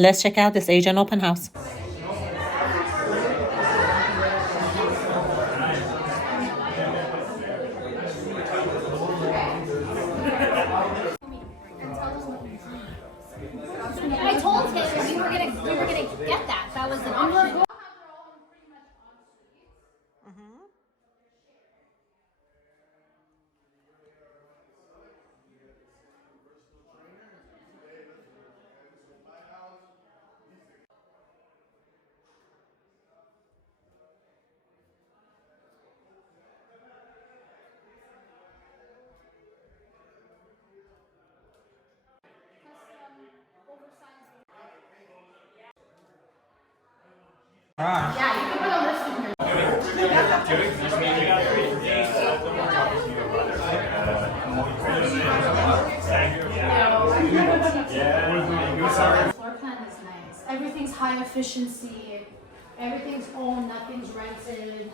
Let's check out this agent open house. I told him we were gonna get that. That was an option. Yeah, you can put a list in here. Floor plan is nice. Everything's high efficiency. Everything's owned. Nothing's rented.